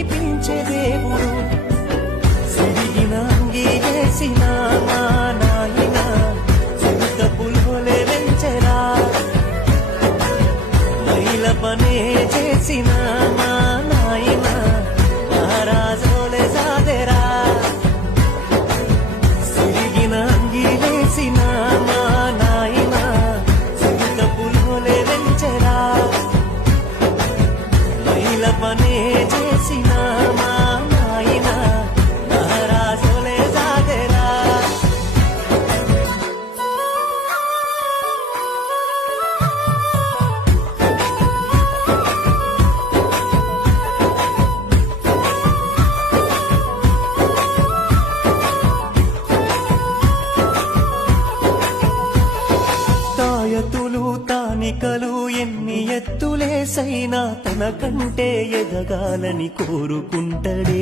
నడిపించే దేవుడు సిరిగిన అంగి వేసిన మా నాయన చింత పుల్హోలే వెంచెరా మైల పనే చేసిన మా నాయన మహారాజోలే సాదెరా సిరిగిన అంగి వేసిన మా నాయన చింత పుల్హోలే వెంచెరా మైల పనే చేసిన మా నాయన మహారాజోలే సాదెరా తాయతులు తానికలు ఎన్ని ఎత్తులేసైనా తన కంటే ఎదగాలని కోరుకుంటడే